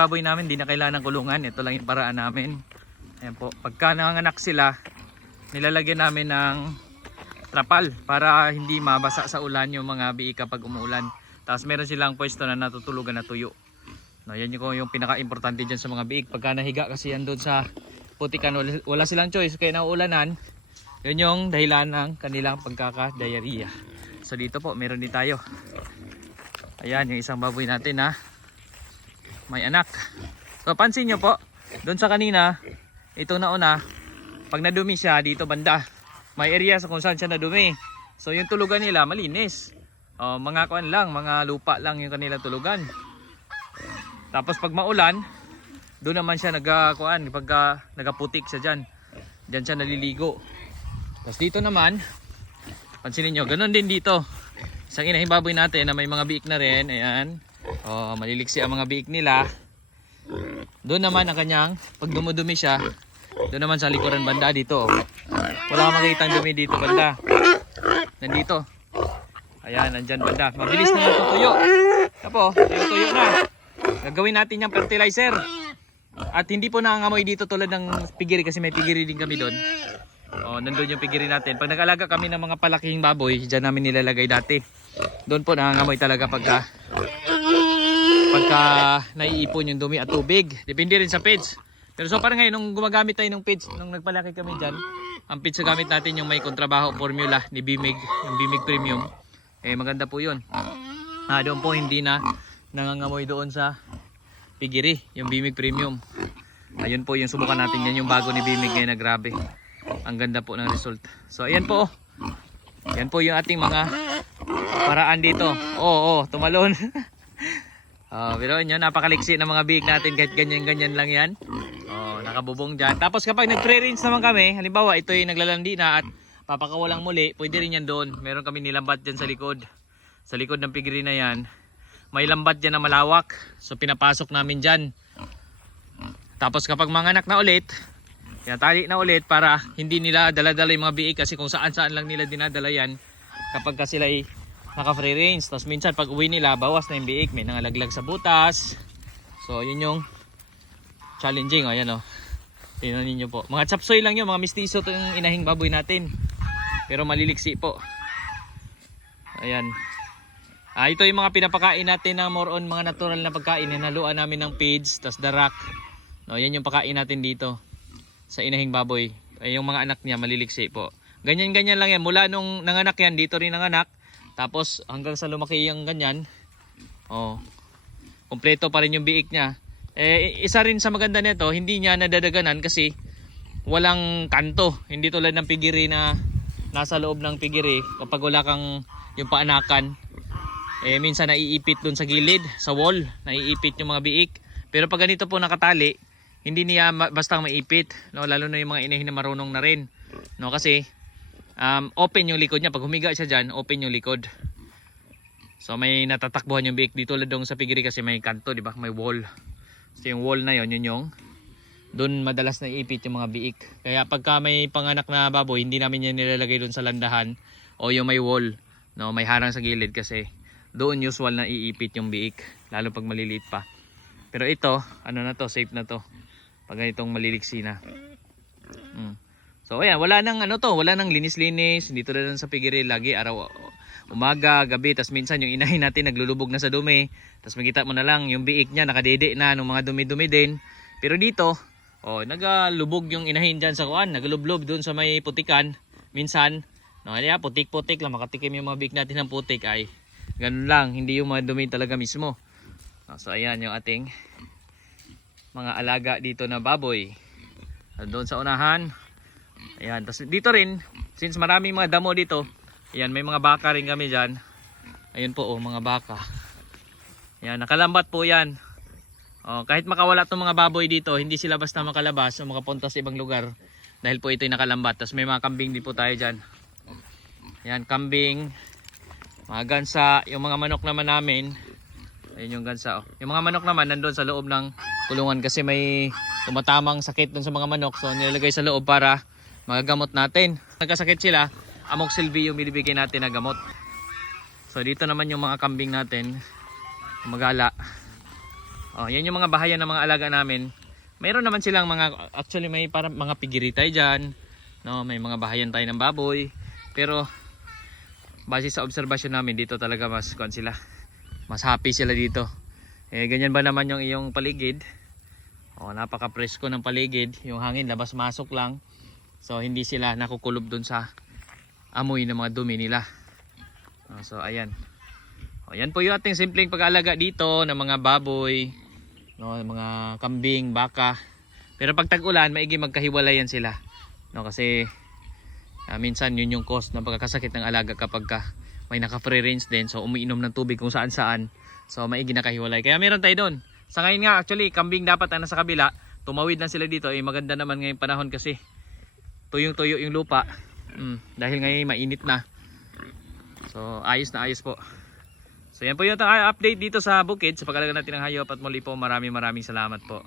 baboy namin, di na kailangan ng kulungan. Ito lang yung paraan namin. Ayan po, pagka nanganak sila, nilalagyan namin ng trapal para hindi mabasa sa ulan yung mga biik kapag umuulan. Tapos meron silang pwesto na natutulugan na tuyo. No, yan yung pinaka-importante dyan sa mga biik. Pagka nahiga kasi yan doon sa putikan, wala silang choice kaya nauulanan. Yun yung dahilan ng kanilang pagkaka-diarrhea. So dito po, meron din tayo. Ayan, yung isang baboy natin na may anak. So pansin nyo po, doon sa kanina, itong nauna, pag nadumi siya dito banda, may area sa kung saan siya nadumi. So yung tulugan nila malinis. Mga kuan lang, mga lupa lang yung kanilang tulugan. Tapos pag maulan, doon naman siya nagakuan, pagka nagaputik siya diyan. Diyan siya naliligo. Tapos dito naman, pansinin niyo, ganoon din dito. Isang inahing baboy natin na may mga biik na rin, ayan. Maliliksi ang mga biik nila. Doon naman ang kanyang, pag dumudumi siya, doon naman sa likuran banda dito. Wala kang makikitang dumi dito banda. Nandito. Ayan, nandyan banda. Mabilis na natutuyo. Tapo, tuyo na. Gagawin natin yung fertilizer. At hindi po nangangamoy dito tulad ng pigiri kasi may pigiri din kami doon. Nandun yung pigiri natin. Pag nag-alaga kami ng mga palaking baboy, dyan namin nilalagay dati. Doon po nangangamoy talaga pagka naiipon yung dumi at tubig. Depende rin sa feeds. Pero so parang ngayon, nung gumagamit tayo ng feeds, nung nagpalaki kami dyan, ang feeds na gamit natin yung may kontrabaho formula ni Bimig, yung Bimig Premium. Maganda po yun. Doon po hindi na nangangamoy doon sa pigiri, yung Bimig Premium. Ayun po yung subukan natin yan, yung bago ni Bimig ngayon na grabe. Ang ganda po ng result. So ayan po. Yan po yung ating mga paraan dito. Tumalon. Pero yun, napakaliksi ng mga biik natin kahit ganyan-ganyan lang yan. Nakabubong dyan. Tapos kapag nag-pre-range naman kami, halimbawa ito yung naglalandi na at papakawalang muli, pwede rin yan doon. Meron kami nilambat dyan sa likod. Sa likod ng pigiri na yan. May lambat dyan na malawak. So pinapasok namin dyan. Tapos kapag manganak na ulit, tinatali na ulit para hindi nila dala-dala yung mga biik kasi kung saan-saan lang nila dinadala yan kapag ka sila ay naka-free range. Tapos minsan pag uwi nila, bawas na yung biik. May nangalaglag sa butas. So yun yung challenging. Ayan o. Tingnan ninyo po. Mga chapsoy lang yun. Mga mistiso ito yung inahing baboy natin. Pero maliliksi po. Ayan. Ito yung mga pinapakain natin na more on mga natural na pagkain. Hinaluan namin ng feeds, tas darak. Yan yung pakain natin dito sa inahing baboy. Yung mga anak niya maliliksi po. Ganyan-ganyan lang yan. Mula nung nanganak yan, dito rin nanganak. Tapos hanggang sa lumaki yung ganyan. Kompleto pa rin yung biik niya. Isa rin sa maganda nito, hindi niya nadadaganan kasi walang kanto. Hindi tulad ng pigiri na nasa loob ng pigiri. Kapag wala kang yung paanakan, minsan naiipit dun sa gilid, sa wall, naiipit yung mga biik. Pero pag ganito po nakatali, hindi niya bastang maipit, no? Lalo na yung mga inahin na marunong na rin, no? Kasi open yung likod niya. Pag humiga siya dyan, open yung likod. So may natatakbuhan yung biik dito ladong sa pigiri kasi may kanto, di ba? May wall. So yung wall na yun yung doon madalas naiipit yung mga biik. Kaya pagka may panganak na baboy, hindi namin yan nilalagay doon sa landahan o yung may wall, no? May harang sa gilid kasi doon usual na iipit yung biik, lalo pag maliliit pa. Pero ito, ano na to, safe na to. Pag ganitong maliliksi na. So ayan, wala nang wala nang linis-linis. Dito na sa pigiri lagi araw, umaga, gabi, tas minsan yung inahin natin naglulubog na sa dumi. Tas makita mo na lang yung biik niya nakadede na ng mga dumi-dumi din. Pero dito, nagalubog yung inahin diyan sa kuan, naglublob doon sa may putikan. Minsan, putik-putik lang, makatikim yung mga biik natin ng putik ay ganun lang, hindi yung mga dumi talaga mismo. So ayan yung ating mga alaga dito na baboy. Doon sa unahan. Ayan, tas dito rin, since maraming mga damo dito, ayan, may mga baka rin kami dyan. Ayun po, mga baka. Ayan, nakalambat po yan. Kahit makawala itong mga baboy dito, hindi sila basta makalabas o makapunta sa ibang lugar. Dahil po ito'y nakalambat. Tas may mga kambing din po tayo dyan. Ayan, kambing, mga gansa, yung mga manok naman namin. Ayun yung gansa. Yung mga manok naman nandun sa loob ng kulungan kasi may tumatamang sakit dun sa mga manok. So nilalagay sa loob para magagamot natin. Nagkasakit sila, Amoxil V yung binibigay natin na gamot. So dito naman yung mga kambing natin, magala. Oh, yan yung mga bahayan ng mga alaga namin. Mayroon naman silang mga, actually may para mga pigiri tayo dyan. No, may mga bahayan tayo ng baboy. Pero base sa obserbasyon namin dito talaga mas kuan sila. Mas happy sila dito. Eh ganyan ba naman yung iyong paligid? Oh, napaka-presko ng paligid. Yung hangin labas-masok lang. So hindi sila nakukulob dun sa amoy ng mga dumi nila. Oh, so ayan. Oh, yan po yung ating simpleng pag-aalaga dito ng mga baboy, no, mga kambing, baka. Pero pag tag-ulan, maigi magkahiwalayan sila. No, kasi minsan yun yung cause ng pagkakasakit ng alaga kapag may naka-free range din. So umiinom ng tubig kung saan-saan. So maigi nakahiwalay. Kaya meron tayo doon. Sa ngayon nga actually, kambing dapat ang nasa kabila. Tumawid lang sila dito. Eh, maganda naman ngayong panahon kasi tuyong-tuyo yung lupa. Dahil ngayon mainit na. So ayos na ayos po. So yan po yung update dito sa bukid sa pag-alaga natin ng hayop at muli po maraming salamat po.